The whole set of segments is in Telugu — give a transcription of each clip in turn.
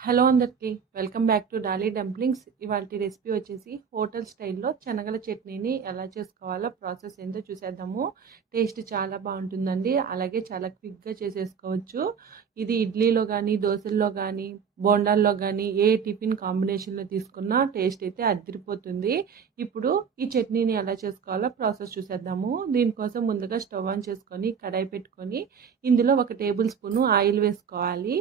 హలో అందరికీ welcome back to Dolly dumplings. ఇవాల్టి రెసిపీ వచ్చేసి హోటల్ స్టైల్లో శనగల చట్నీని ఎలా చేసుకోవాలో ప్రాసెస్ ఏంటో చూసేద్దాము. టేస్ట్ చాలా బాగుంటుందండి, అలాగే చాలా క్విక్గా చేసేసుకోవచ్చు. ఇది ఇడ్లీలో కానీ, దోశల్లో కానీ, బోండాల్లో కానీ ఏ టిఫిన్ కాంబినేషన్లో తీసుకున్నా టేస్ట్ అయితే అదిరిపోతుంది. ఇప్పుడు ఈ చట్నీని ఎలా చేసుకోవాలో ప్రాసెస్ చూసేద్దాము. దీనికోసం ముందుగా స్టవ్ ఆన్ చేసుకొని కడాయి పెట్టుకొని ఇందులో 1 టేబుల్ స్పూన్ ఆయిల్ వేసుకోవాలి.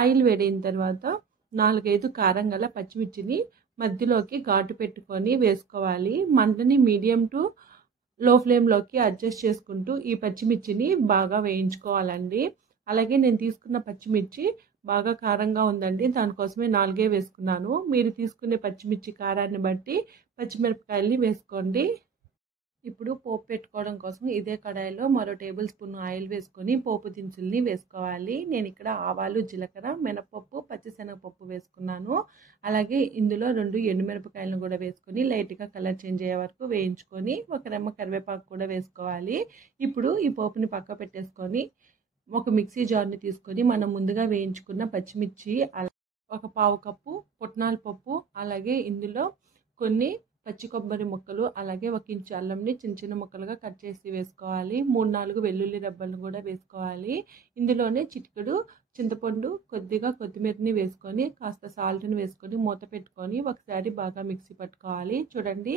ఆయిల్ వేడైన తర్వాత 4-5 కారం గల పచ్చిమిర్చిని మధ్యలోకి ఘాటు పెట్టుకొని వేసుకోవాలి. మంటని మీడియం టు లో ఫ్లేమ్లోకి అడ్జస్ట్ చేసుకుంటూ ఈ పచ్చిమిర్చిని బాగా వేయించుకోవాలండి. అలాగే నేను తీసుకున్న పచ్చిమిర్చి బాగా కారంగా ఉందండి, దానికోసమే 4 వేసుకున్నాను. మీరు తీసుకునే పచ్చిమిర్చి కారాన్ని బట్టి పచ్చిమిరపకాయల్ని వేసుకోండి. ఇప్పుడు పోపు పెట్టుకోవడం కోసం ఇదే కడాయిలో మరో టేబుల్ స్పూన్ ఆయిల్ వేసుకొని పోపు దినుసుల్ని వేసుకోవాలి. నేను ఇక్కడ ఆవాలు, జీలకర్ర, మినపప్పు, పచ్చిశనగపప్పు వేసుకున్నాను. అలాగే ఇందులో 2 ఎండుమిరపకాయలను కూడా వేసుకొని లైట్గా కలర్ చేంజ్ అయ్యే వరకు వేయించుకొని 1 రెమ్మ కరివేపాకు కూడా వేసుకోవాలి. ఇప్పుడు ఈ పోపుని పక్క పెట్టేసుకొని ఒక మిక్సీ జార్ని తీసుకొని మనం ముందుగా వేయించుకున్న పచ్చిమిర్చి, ఒక పావు కప్పు పుట్నాల పప్పు, అలాగే ఇందులో కొన్ని పచ్చి కొబ్బరి ముక్కలు, అలాగే 1 ఇంచు అల్లంని చిన్న చిన్న ముక్కలుగా కట్ చేసి వేసుకోవాలి. 3-4 వెల్లుల్లి రెబ్బలను కూడా వేసుకోవాలి. ఇందులోనే చిటికెడు చింతపండు, కొద్దిగా కొత్తిమీరని వేసుకొని కాస్త సాల్ట్ని వేసుకొని మూత పెట్టుకొని ఒకసారి బాగా మిక్సీ పట్టుకోవాలి. చూడండి,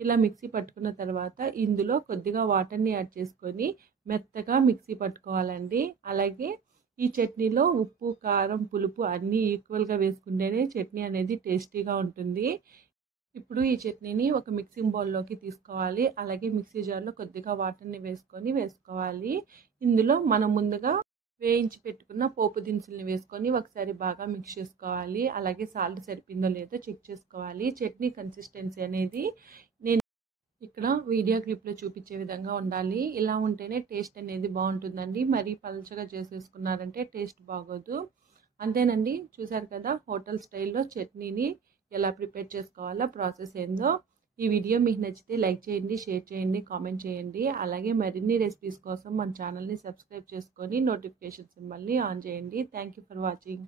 ఇలా మిక్సీ పట్టుకున్న తర్వాత ఇందులో కొద్దిగా వాటర్ని యాడ్ చేసుకొని మెత్తగా మిక్సీ పట్టుకోవాలండి. అలాగే ఈ చట్నీలో ఉప్పు, కారం, పులుపు అన్నీ ఈక్వల్గా వేసుకుంటేనే చట్నీ అనేది టేస్టీగా ఉంటుంది. ఇప్పుడు ఈ చట్నీని ఒక మిక్సింగ్ బౌల్లోకి తీసుకోవాలి. అలాగే మిక్సీ జార్లో కొద్దిగా వాటర్ని వేసుకోవాలి. ఇందులో మనం ముందుగా వేయించి పెట్టుకున్న పోపు దినుసుల్ని వేసుకొని ఒకసారి బాగా మిక్స్ చేసుకోవాలి. అలాగే సాల్ట్ సరిపోయిందో లేదో చెక్ చేసుకోవాలి. చట్నీ కన్సిస్టెన్సీ అనేది నేను ఇక్కడ వీడియో క్లిప్లో చూపించే విధంగా ఉండాలి. ఇలా ఉంటేనే టేస్ట్ అనేది బాగుంటుందండి. మరీ పలుచగా చేసేసుకున్నారంటే టేస్ట్ బాగోదు. అంతేనండి, చూసారు కదా హోటల్ స్టైల్లో చట్నీని ఎలా ప్రిపేర్ చేసుకోవాలో ప్రాసెస్ ఏందో. ఈ వీడియో మీకు నచ్చితే లైక్ చేయండి, షేర్ చేయండి, కామెంట్ చేయండి. అలాగే మరిన్ని రెసిపీస్ కోసం మన ఛానల్ని సబ్స్క్రైబ్ చేసుకొని నోటిఫికేషన్ సింబల్ని ఆన్ చేయండి. Thank you for watching.